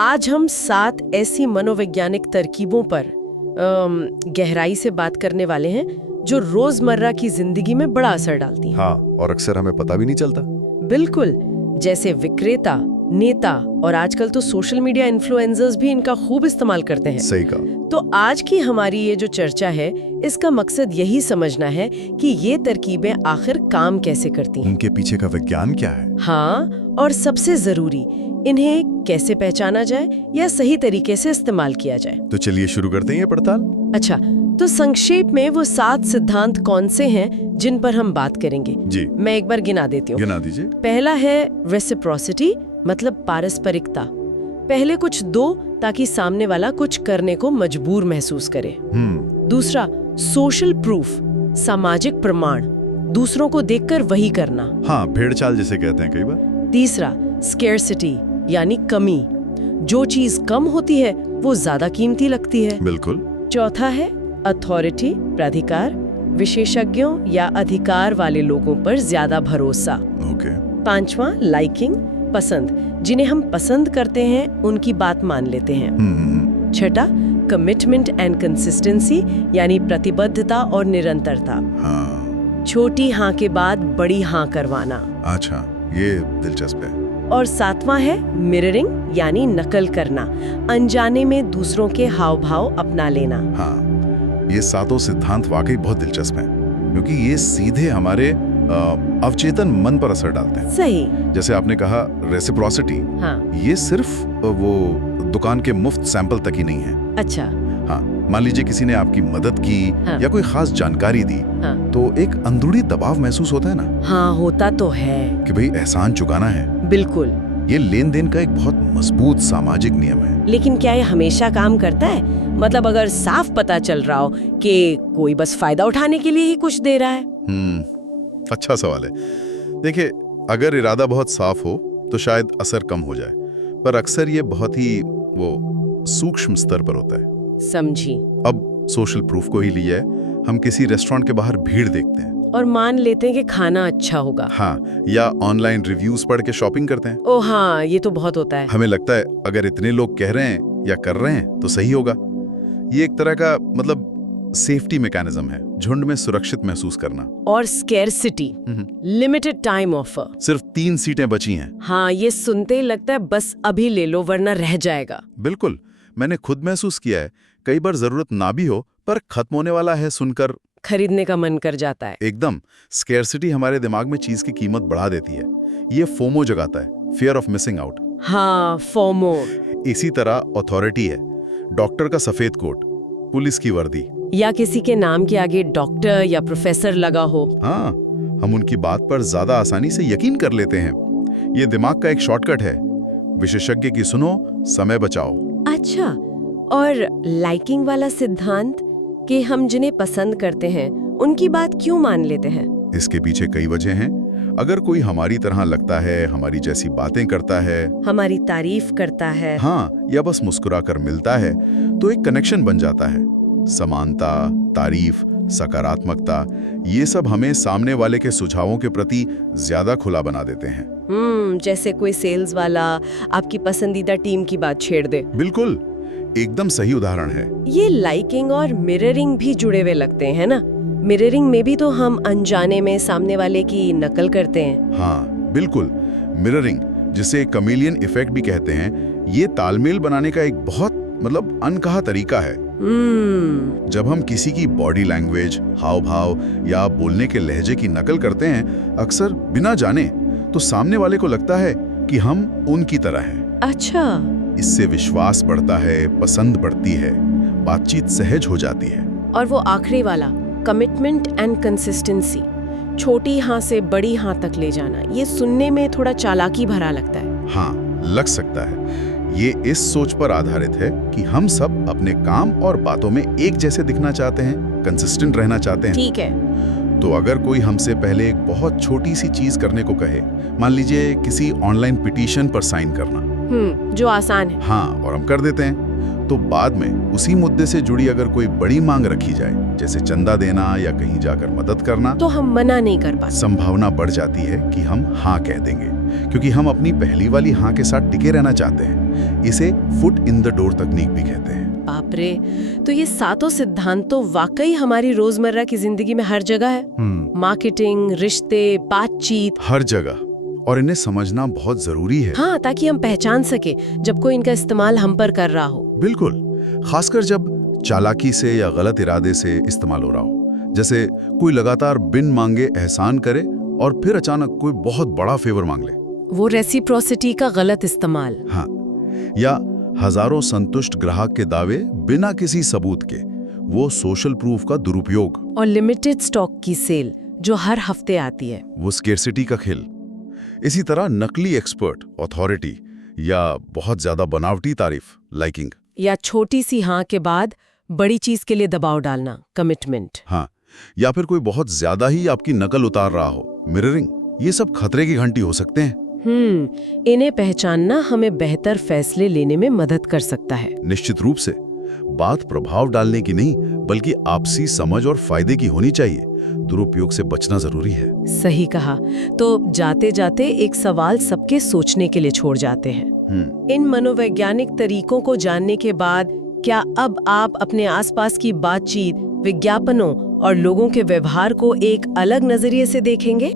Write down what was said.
आज हम 7 ऐसी मनोवैज्ञानिक तरकीबों पर गहराई से बात करने वाले हैं जो रोजमर्रा की जिंदगी में बड़ा असर डालती हैं। हाँ, और अक्सर हमें पता भी नहीं चलता। बिल्कुल, जैसे विक्रेता, नेता और आजकल तो सोशल मीडिया इन्फ्लुएंसर्स भी इनका खूब इस्तेमाल करते हैं। सही कहा। तो आज की हमारी ये जो चर्चा है, इसका मकसद यही समझना है कि ये तरकीबें आखिर काम कैसे करती हैं। उनके पीछे का विज्ञान क्या है? हाँ, और सबसे जरूरी, इन्हें कैसे पहचाना जाए या सही तरीके से इस्तेमाल किया जाए। तो चलिए शुरू करते हैं ये पड़ताल। अच्छा, तो संक्षेप में वो 7 सिद्धांत कौन से हैं जिन पर हम बात करेंगे? जी, मैं एक बार गिना देती हूँ। गिना दीजिए। पहला है रेसिप्रोसिटी, मतलब पारस्परिकता। पहले कुछ दो ताकि सामने वाला कुछ करने को मजबूर महसूस करे। दूसरा, सोशल प्रूफ, सामाजिक प्रमाण, दूसरों को देखकर वही करना। हाँ, भेड़ चाल जिसे कहते हैं कई बार। तीसरा, स्केर्सिटी, यानी कमी, जो चीज कम होती है वो ज्यादा कीमती लगती है। बिल्कुल। चौथा है अथॉरिटी, प्राधिकार, विशेषज्ञों या अधिकार वाले लोगों पर ज्यादा भरोसा। ओके। पांचवा, लाइकिंग, पसंद, जिन्हें हम पसंद करते हैं उनकी बात मान लेते हैं। छठा, कमिटमेंट एंड कंसिस्टेंसी, यानी प्रतिबद्धता और निरंतरता। हाँ। छोटी हाँ के बाद बड़ी हाँ करवाना। अच्छा, ये दिलचस्प है। और सातवां है मिररिंग, यानी नकल करना, अनजाने में दूसरों के हाव भाव अपना लेना। हाँ, ये सातों सिद्धांत वाकई बहुत दिलचस्प हैं, क्योंकि ये सीधे हमारे अवचेतन मन पर असर डालते हैं। सही। जैसे आपने कहा रेसिप्रोसिटी, हाँ। ये सिर्फ वो दुकान के मुफ्त सैंपल तक ही नहीं है। अच्छा। हाँ, मान लीजिए किसी ने आपकी मदद की, हाँ। या कोई खास जानकारी दी, हाँ। तो एक अंदरूनी दबाव महसूस होता है ना। हाँ, होता तो है कि भाई एहसान चुकाना है। बिल्कुल। ये लेन देन का एक बहुत मजबूत सामाजिक नियम है। लेकिन क्या ये हमेशा काम करता है? मतलब अगर साफ पता चल रहा हो कि कोई बस फायदा उठाने के लिए ही कुछ दे रहा है। अच्छा सवाल है। देखिए, अगर इरादा बहुत साफ हो तो शायद असर कम हो जाए, पर अक्सर ये बहुत ही वो सूक्ष्म स्तर पर होता है। समझी। अब सोशल प्रूफ को ही लिया है, हम किसी रेस्टोरेंट के बाहर भीड़ देखते हैं और मान लेते हैं कि खाना अच्छा होगा। हाँ, या ऑनलाइन रिव्यूज पढ़ के शॉपिंग करते हैं। ओ हाँ, ये तो बहुत होता है। हमें लगता है अगर इतने लोग कह रहे हैं या कर रहे हैं तो सही होगा। ये एक तरह का मतलब सेफ्टी मैकेनिज्म है, झुंड में सुरक्षित महसूस करना। और स्केर्सिटी, लिमिटेड टाइम ऑफर, सिर्फ 3 सीटें बची हैं। हाँ, ये सुनते ही लगता है बस अभी ले लो वरना रह जाएगा। बिल्कुल, मैंने खुद महसूस किया है। कई बार जरूरत ना भी हो पर खत्म होने वाला है सुनकर खरीदने का मन कर जाता है। एकदम। स्केर्सिटी हमारे दिमाग में चीज की कीमत बढ़ा देती है। ये फोमो जगाता है, फियर ऑफ मिसिंग आउट। हाँ, फोमो। इसी तरह अथॉरिटी है, डॉक्टर का सफेद कोट, पुलिस की वर्दी, या किसी के नाम के आगे डॉक्टर या प्रोफेसर लगा हो। हाँ, हम उनकी बात पर ज्यादा आसानी से यकीन कर लेते हैं। ये दिमाग का एक शॉर्टकट है। विशेषज्ञ की सुनो, समय बचाओ। अच्छा, और लाइकिंग वाला सिद्धांत कि हम जिन्हें पसंद करते हैं उनकी बात क्यों मान लेते हैं? इसके पीछे कई वजह हैं। अगर कोई हमारी तरह लगता है, हमारी जैसी बातें करता है, हमारी तारीफ करता है, हाँ, या बस मुस्कुराकर मिलता है, तो एक कनेक्शन बन जाता है। समानता, तारीफ, सकारात्मकता, ये सब हमें सामने वाले के सुझावों के प्रति ज्यादा खुला बना देते हैं। जैसे कोई सेल्स वाला आपकी पसंदीदा टीम की बात छेड़ दे। बिल्कुल, एकदम सही उदाहरण है। ये लाइकिंग और मिररिंग भी जुड़े हुए लगते हैं ना। मिररिंग में भी तो हम अनजाने में सामने वाले की नकल करते हैं। हाँ, बिल्कुल। मिररिंग, जिसे कमेलियन इफेक्ट भी कहते हैं, ये तालमेल बनाने का एक बहुत अनकहा तरीका है। जब हम किसी की बॉडी लैंग्वेज, हाव भाव या बोलने के लहजे की नकल करते हैं, अक्सर बिना जाने, तो सामने वाले को लगता है कि हम उनकी तरह हैं। अच्छा। इससे विश्वास बढ़ता है, पसंद बढ़ती है, बातचीत सहज हो जाती है। और वो आखिरी वाला, कमिटमेंट एंड कंसिस्टेंसी, छोटी हाँ से बड़ी हाँ तक ले जाना, ये सुनने में थोड़ा चालाकी भरा लगता है। हाँ, लग सकता है। ये इस सोच पर आधारित है कि हम सब अपने काम और बातों में एक जैसे दिखना चाहते हैं, कंसिस्टेंट रहना चाहते हैं। ठीक है। तो अगर कोई हमसे पहले एक बहुत छोटी सी चीज करने को कहे, मान लीजिए किसी ऑनलाइन पिटीशन पर साइन करना, जो आसान है, हाँ, और हम कर देते हैं, तो बाद में उसी मुद्दे से जुड़ी अगर कोई बड़ी मांग रखी जाए, जैसे चंदा देना या कहीं जाकर मदद करना, तो हम मना नहीं कर पाते। संभावना बढ़ जाती है कि हम हाँ कह देंगे, क्योंकि हम अपनी पहली वाली हाँ के साथ टिके रहना चाहते हैं। इसे फुट इन द डोर तकनीक भी कहते हैं। बाप रे, तो ये सातों सिद्धांत तो वाकई हमारी रोजमर्रा की जिंदगी में हर जगह है। मार्केटिंग, रिश्ते, बातचीत, हर जगह। और इन्हें समझना बहुत जरूरी है। हाँ, ताकि हम पहचान सके जब कोई इनका इस्तेमाल हम पर कर रहा हो। बिल्कुल, खासकर जब चालाकी से या गलत इरादे से इस्तेमाल हो रहा हो। जैसे कोई लगातार बिन मांगे एहसान करे और फिर अचानक कोई बहुत बड़ा फेवर मांग ले। वो रेसिप्रोसिटी का गलत इस्तेमाल। हाँ, या हजारों संतुष्ट ग्राहक के दावे बिना किसी सबूत के, वो सोशल प्रूफ का दुरुपयोग। और लिमिटेड स्टॉक की सेल जो हर हफ्ते आती है, वो स्केर्सिटी का खेल। इसी तरह नकली एक्सपर्ट, अथॉरिटी या बहुत ज्यादा बनावटी तारीफ, लाइकिंग, या छोटी सी हाँ के बाद बड़ी चीज के लिए दबाव डालना, कमिटमेंट। हाँ, या फिर कोई बहुत ज्यादा ही आपकी नकल उतार रहा हो, मिररिंग, ये सब खतरे की घंटी हो सकते हैं। इन्हें पहचानना हमें बेहतर फैसले लेने में मदद कर सकता है। निश्चित रूप से। बात प्रभाव डालने की नहीं, बल्कि आपसी समझ और फायदे की होनी चाहिए। दुरुपयोग से बचना जरूरी है। सही कहा। तो जाते जाते एक सवाल सबके सोचने के लिए छोड़ जाते हैं। इन मनोवैज्ञानिक तरीकों को जानने के बाद क्या अब आप अपने आसपास की बातचीत, विज्ञापनों और लोगों के व्यवहार को एक अलग नजरिए से देखेंगे?